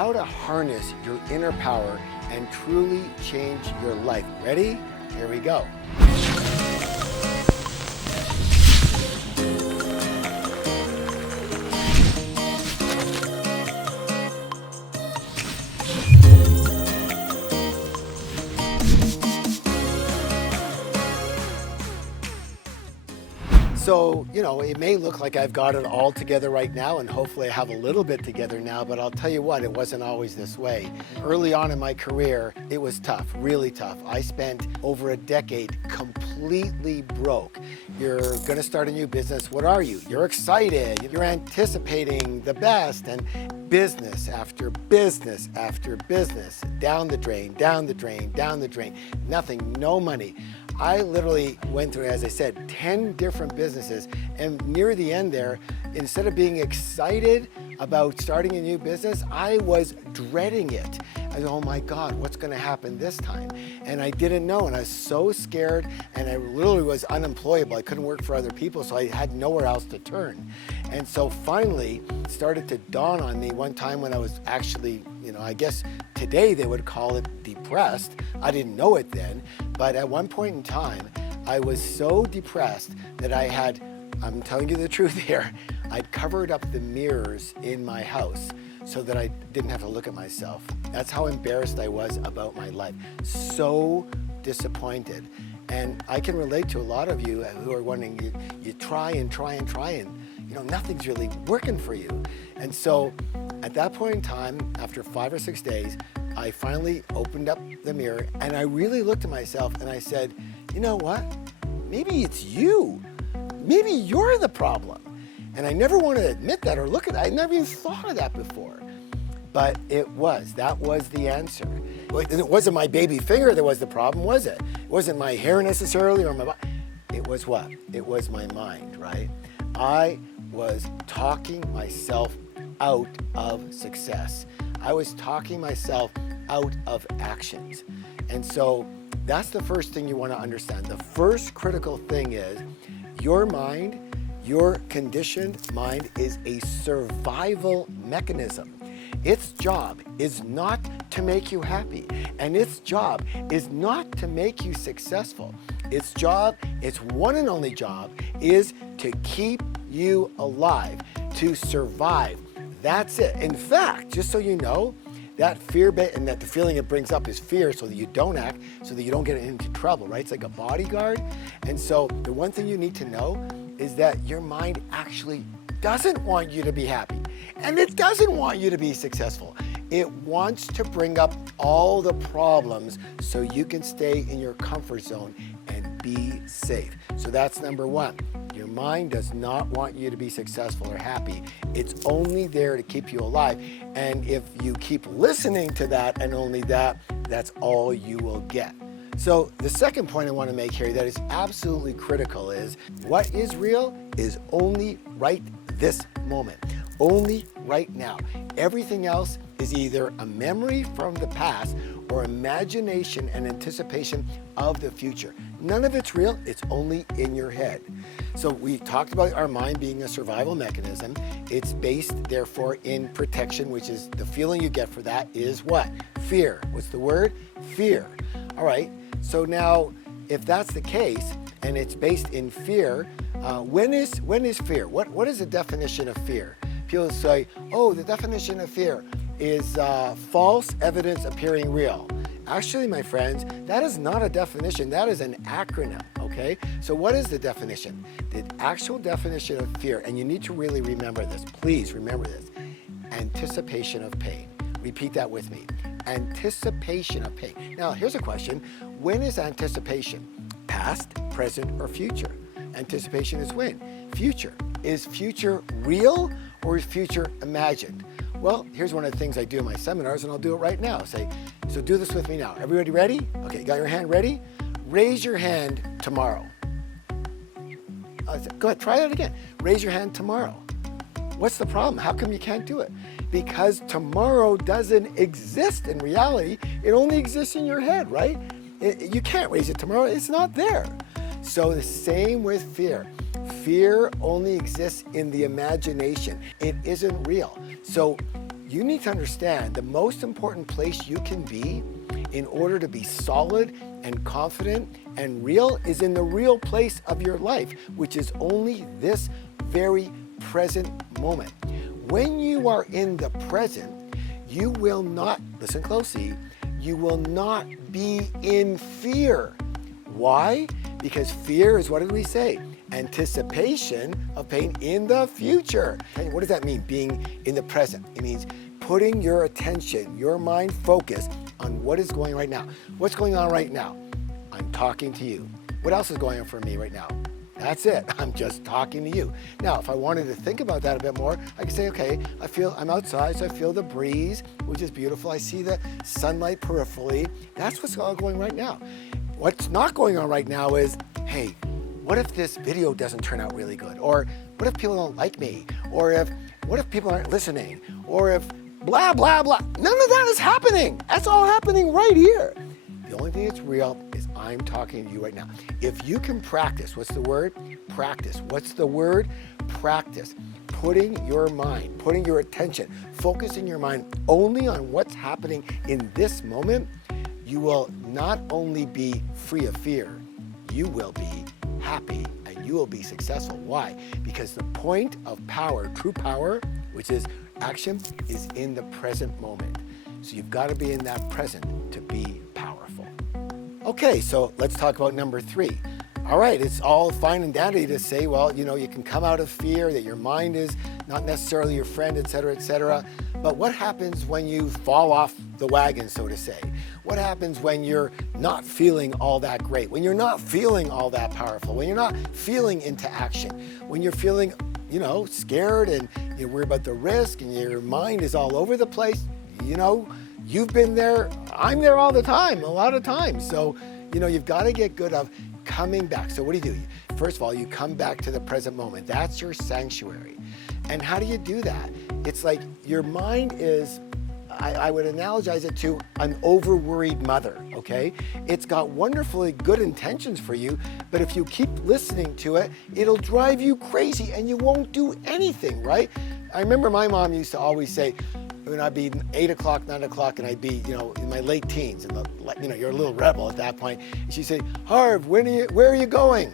how to harness your inner power and truly change your life. Ready? Here we go. So, it may look like I've got it all together right now, and hopefully I have a little bit together now, but I'll tell you what, it wasn't always this way. Early on in my career, it was tough, really tough. I spent over a decade completely broke. You're gonna start a new business. What are you? You're excited. You're anticipating the best, and business after business after business, down the drain, down the drain, down the drain, nothing, no money. I literally went through, as I said, 10 different businesses, and near the end there, instead of being excited about starting a new business, I was dreading it. I said, oh my God, what's gonna happen this time? And I didn't know, and I was so scared, and I literally was unemployable. I couldn't work for other people, so I had nowhere else to turn. And so finally, it started to dawn on me one time when I was actually, I guess today they would call it depressed. I didn't know it then, but at one point in time, I was so depressed that I'm telling you the truth here, I'd covered up the mirrors in my house so that I didn't have to look at myself. That's how embarrassed I was about my life. So disappointed. And I can relate to a lot of you who are wondering, you try and try and try, and nothing's really working for you. And so at that point in time, after 5 or 6 days, I finally opened up the mirror and I really looked at myself and I said, you know what? Maybe it's you. Maybe you're the problem. And I never want to admit that or look at that. I never even thought of that before. But that was the answer. It wasn't my baby finger that was the problem, was it? It wasn't my hair necessarily or my body. It was what? It was my mind, right? I was talking myself out of success. I was talking myself out of actions. And so that's the first thing you want to understand. The first critical thing is your mind, your conditioned mind, is a survival mechanism. Its job is not to make you happy, and its job is not to make you successful. Its job, its one and only job, is to keep you alive, to survive. That's it. In fact, just so you know, that fear and that the feeling it brings up is fear, so that you don't act, so that you don't get into trouble, right? It's like a bodyguard. And so the one thing you need to know is that your mind actually doesn't want you to be happy, and it doesn't want you to be successful. It wants to bring up all the problems so you can stay in your comfort zone and be safe. So that's number one. Your mind does not want you to be successful or happy. It's only there to keep you alive. And if you keep listening to that and only that, that's all you will get. So the second point I want to make here that is absolutely critical is what is real is only right this moment, only right now. Everything else is either a memory from the past or imagination and anticipation of the future. None of it's real, it's only in your head. So we talked about our mind being a survival mechanism. It's based, therefore, in protection, which is the feeling you get for that is what? Fear. What's the word? Fear. All right, so now if that's the case and it's based in fear, when is fear? What is the definition of fear? People say, oh, the definition of fear is false evidence appearing real. Actually, my friends, that is not a definition, that is an acronym, okay? So what is the definition? The actual definition of fear, and you need to really remember this, please remember this, anticipation of pain. Repeat that with me, anticipation of pain. Now, here's a question, when is anticipation? Past, present, or future? Anticipation is when? Future. Is future real or is future imagined? Well, here's one of the things I do in my seminars, and I'll do it right now. So do this with me now. Everybody ready? Okay, got your hand ready? Raise your hand tomorrow. Go ahead, try that again. Raise your hand tomorrow. What's the problem? How come you can't do it? Because tomorrow doesn't exist in reality. It only exists in your head, right? You can't raise it tomorrow. It's not there. So the same with fear. Fear only exists in the imagination. It isn't real. So you need to understand the most important place you can be in order to be solid and confident and real is in the real place of your life, which is only this very present moment. When you are in the present, you will not, listen closely, you will not be in fear. Why? Because fear is, what did we say? Anticipation of pain in the future. And what does that mean, being in the present? It means putting your attention, your mind focus on what is going on right now. What's going on right now? I'm talking to you. What else is going on for me right now? That's it. I'm just talking to you. Now, if I wanted to think about that a bit more, I could say, okay, I'm outside, so I feel the breeze, which is beautiful. I see the sunlight peripherally. That's what's all going right now. What's not going on right now is, hey, what if this video doesn't turn out really good? Or what if people don't like me? Or what if people aren't listening? Or if blah, blah, blah. None of that is happening. That's all happening right here. The only thing that's real is I'm talking to you right now. If you can practice, what's the word? Practice. What's the word? Practice. Putting your mind, putting your attention, focusing your mind only on what's happening in this moment, you will not only be free of fear, you will be happy and you will be successful. Why? Because the point of power, true power, which is action, is in the present moment. So you've got to be in that present to be powerful. Okay, so let's talk about number 3. All right, it's all fine and dandy to say, well, you can come out of fear, that your mind is not necessarily your friend, et cetera, but what happens when you fall off the wagon, so to say? What happens when you're not feeling all that great, when you're not feeling all that powerful, when you're not feeling into action, when you're feeling, scared and you're worried about the risk and your mind is all over the place? You've been there, I'm there all the time, a lot of times. So, you've got to get good of coming back. So what do? First of all, you come back to the present moment. That's your sanctuary. And how do you do that? It's like your mind is, I would analogize it to an over-worried mother, okay? It's got wonderfully good intentions for you, but if you keep listening to it, it'll drive you crazy and you won't do anything, right? I remember my mom used to always say, when I'd be 8 o'clock, 9 o'clock, and I'd be, in my late teens, and you're a little rebel at that point. And she'd say, Harv, where are you going?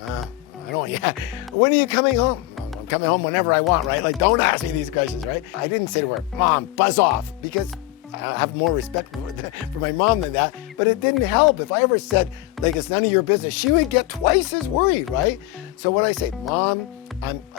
I don't know yet. When are you coming home? I'm coming home whenever I want, right? Like, don't ask me these questions, right? I didn't say to her, Mom, buzz off, because I have more respect for my mom than that, but it didn't help. If I ever said, it's none of your business, she would get twice as worried, right? So what I say, Mom,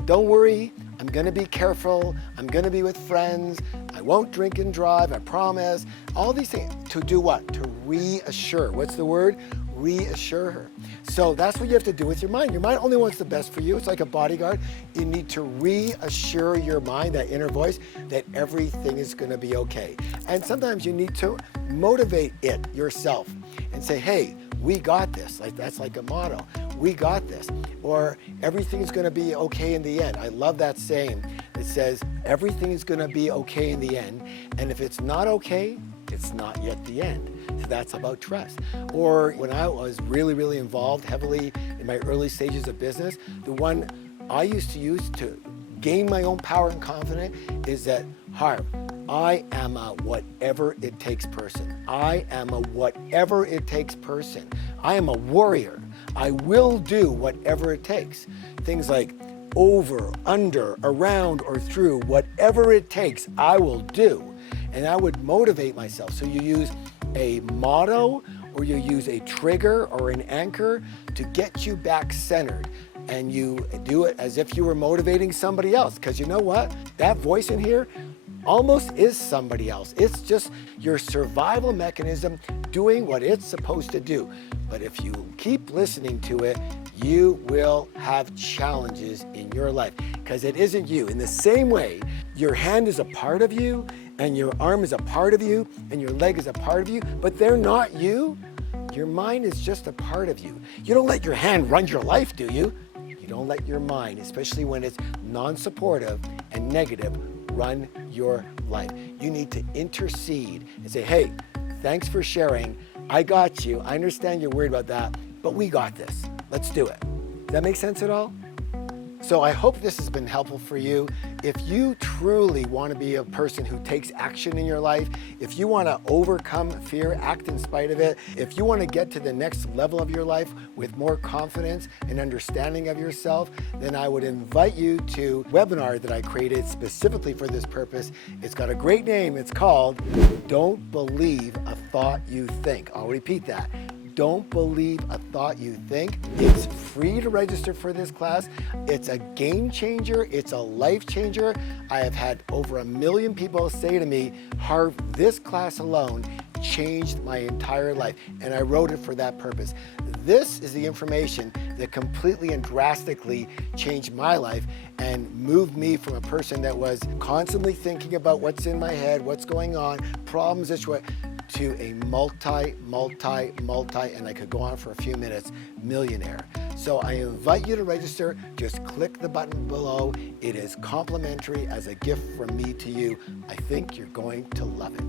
don't worry, I'm gonna be careful, I'm gonna be with friends, I won't drink and drive, I promise. All these things, to do what? To reassure. What's the word? Reassure her. So that's what you have to do with your mind. Your mind only wants the best for you. It's like a bodyguard. You need to reassure your mind, that inner voice, that everything is gonna be okay. And sometimes you need to motivate it yourself and say, hey, we got this. That's like a motto. We got this. Or everything's gonna be okay in the end. I love that saying. It says, everything is gonna be okay in the end. And if it's not okay, it's not yet the end. So that's about trust. Or when I was really, really involved heavily in my early stages of business, the one I used to use to gain my own power and confidence is that, Harv, I am a whatever it takes person. I am a whatever it takes person. I am a warrior. I will do whatever it takes. Things like over, under, around, or through, whatever it takes, I will do. And I would motivate myself. So you use a motto, or you use a trigger or an anchor to get you back centered. And you do it as if you were motivating somebody else. Because you know what? That voice in here almost is somebody else. It's just your survival mechanism doing what it's supposed to do. But if you keep listening to it, you will have challenges in your life because it isn't you. In the same way, your hand is a part of you and your arm is a part of you and your leg is a part of you, but they're not you. Your mind is just a part of you. You don't let your hand run your life, do you? You don't let your mind, especially when it's non-supportive and negative, run your life. You need to intercede and say, hey, thanks for sharing. I got you. I understand you're worried about that, but we got this. Let's do it. Does that make sense at all? So I hope this has been helpful for you. If you truly want to be a person who takes action in your life, if you want to overcome fear, act in spite of it, if you want to get to the next level of your life with more confidence and understanding of yourself, then I would invite you to a webinar that I created specifically for this purpose. It's got a great name. It's called Don't Believe a Thought You Think. I'll repeat that. Don't believe a thought you think. It's free to register for this class. It's a game changer. It's a life changer. I have had over 1 million people say to me, Harv, this class alone changed my entire life, and I wrote it for that purpose. This is the information that completely and drastically changed my life and moved me from a person that was constantly thinking about what's in my head, what's going on, problems, this way, to a multi, and I could go on for a few minutes, millionaire. So I invite you to register. Just click the button below. It is complimentary as a gift from me to you. I think you're going to love it.